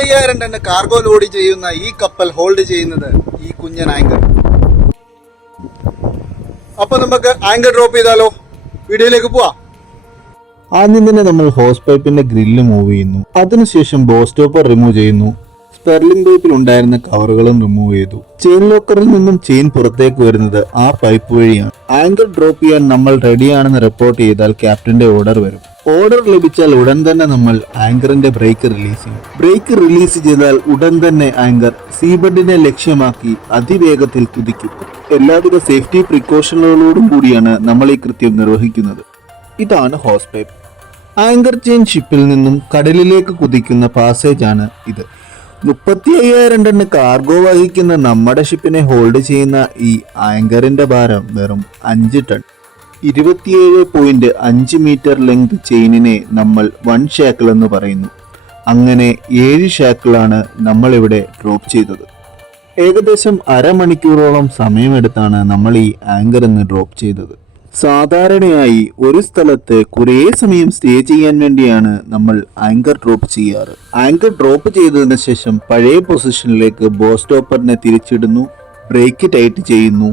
35,000 ton cargo load ചെയ്യുന്ന ഈ കപ്പൽ ഹോൾഡ് ചെയ്യുന്നത് ഈ കുഞ്ഞൻ ആങ്കർ. അപ്പൊ നമുക്ക് ആങ്കർ ഡ്രോപ്പ് ചെയ്താലോ? വീഡിയോയിലേക്ക് പോവാം. ആദ്യം തന്നെ നമ്മൾ ഹോസ് പൈപ്പിന്റെ ഗ്രില്ല് മൂവ് ചെയ്യുന്നു. അതിനുശേഷം ബോ സ്റ്റോപ്പർ റിമൂവ് ചെയ്യുന്നു. സ്പെർലിംഗ് പൈപ്പിൽ ഉണ്ടായിരുന്ന കവറുകളും റിമൂവ് ചെയ്തു. ചെയിൻ ലോക്കറിൽ നിന്നും ചെയിൻ പുറത്തേക്ക് വരുന്നത് ആ പൈപ്പ് വഴിയാണ്. ആങ്കർ ഡ്രോപ്പ് ചെയ്യാൻ നമ്മൾ റെഡിയാണെന്ന് റിപ്പോർട്ട് ചെയ്താൽ ക്യാപ്റ്റന്റെ ഓർഡർ വരും. ഓർഡർ ലഭിച്ചാൽ ഉടൻ തന്നെ നമ്മൾ ആങ്കറിന്റെ ബ്രേക്ക് റിലീസ് ചെയ്യും. ബ്രേക്ക് റിലീസ് ചെയ്താൽ ഉടൻ തന്നെ ആങ്കർ സീബഡിനെ ലക്ഷ്യമാക്കി അതിവേഗത്തിൽ കുതിക്കും. എല്ലാവിധ സേഫ്റ്റി പ്രിക്കോഷനുകളോടും കൂടിയാണ് നമ്മൾ ഈ കൃത്യം നിർവഹിക്കുന്നത്. ഇതാണ് ഹോസ് പൈപ്പ്. ആങ്കർ ചെയിൻ ഷിപ്പിൽ നിന്നും കടലിലേക്ക് കുതിക്കുന്ന പാസേജ് ആണ് ഇത്. 35,000 ടൺ കാർഗോ വഹിക്കുന്ന നമ്മുടെ ഷിപ്പിനെ ഹോൾഡ് ചെയ്യുന്ന ഈ ആങ്കറിന്റെ ഭാരം വെറും 5 ടൺ. 27.5 മീറ്റർ ലെങ്ത് ചെയിനിനെ നമ്മൾ 1 ഷാക്കിൾ എന്ന് പറയുന്നു. അങ്ങനെ 7 ഷാക്കിളാണ് നമ്മളിവിടെ ഡ്രോപ്പ് ചെയ്തത്. ഏകദേശം അരമണിക്കൂറോളം സമയമെടുത്താണ് നമ്മൾ ഈ ആങ്കർ എന്ന് ഡ്രോപ്പ് ചെയ്തത്. സാധാരണയായി ഒരു സ്ഥലത്ത് കുറേ സമയം സ്റ്റേ ചെയ്യാൻ വേണ്ടിയാണ് നമ്മൾ ആങ്കർ ഡ്രോപ്പ് ചെയ്യാറ്. ആങ്കർ ഡ്രോപ്പ് ചെയ്തതിന് ശേഷം പഴയ പൊസിഷനിലേക്ക് ബോ സ്റ്റോപ്പറിനെ തിരിച്ചിടുന്നു, ബ്രേക്ക് ടൈറ്റ് ചെയ്യുന്നു.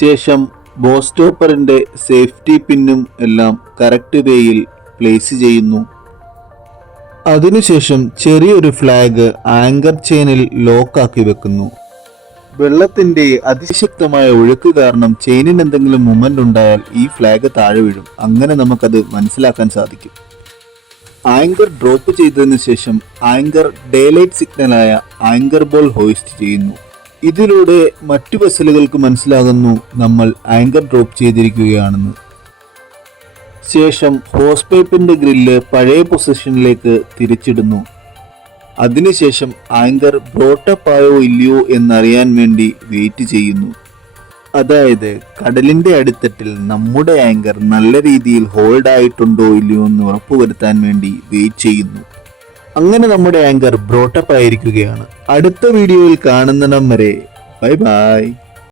ശേഷം ബോ സ്റ്റോപ്പറിന്റെ സേഫ്റ്റി പിന്നും എല്ലാം കറക്റ്റ് വേയിൽ പ്ലേസ് ചെയ്യുന്നു. അതിനുശേഷം ചെറിയൊരു ഫ്ലാഗ് ആങ്കർ ചെയിനിൽ ലോക്കാക്കി വെക്കുന്നു. വെള്ളത്തിന്റെ അതിശക്തമായ ഒഴുക്ക് കാരണം ചെയിനിന് എന്തെങ്കിലും മൂവ്മെന്റ് ഉണ്ടായാൽ ഈ ഫ്ലാഗ് താഴെ വീഴും. അങ്ങനെ നമുക്കത് മനസ്സിലാക്കാൻ സാധിക്കും. ആങ്കർ ഡ്രോപ്പ് ചെയ്തതിനു ശേഷം ആങ്കർ ഡേലൈറ്റ് സിഗ്നലായ ആങ്കർ ബോൾ ഹോയിസ്റ്റ് ചെയ്യുന്നു. ഇതിലൂടെ മറ്റു വെസലുകൾക്ക് മനസ്സിലാകുന്നു നമ്മൾ ആങ്കർ ഡ്രോപ്പ് ചെയ്തിരിക്കുകയാണെന്ന്. ശേഷം ഹോസ് പൈപ്പിന്റെ ഗ്രില്ല് പഴയ പൊസിഷനിലേക്ക് തിരിച്ചിടുന്നു. അതിനുശേഷം ആങ്കർ ബ്രോട്ടപ്പ് ആയോ ഇല്ലയോ എന്നറിയാൻ വേണ്ടി വെയിറ്റ് ചെയ്യുന്നു. അതായത് കടലിന്റെ അടിത്തട്ടിൽ നമ്മുടെ ആങ്കർ നല്ല രീതിയിൽ ഹോൾഡ് ആയിട്ടുണ്ടോ ഇല്ലയോ എന്ന് ഉറപ്പുവരുത്താൻ വേണ്ടി വെയിറ്റ് ചെയ്യുന്നു. അങ്ങനെ നമ്മുടെ ആങ്കർ ബ്രോട്ടപ്പ് ആയിരിക്കുകയാണ്. അടുത്ത വീഡിയോയിൽ കാണുന്നിടം വരെ ബൈ ബൈ.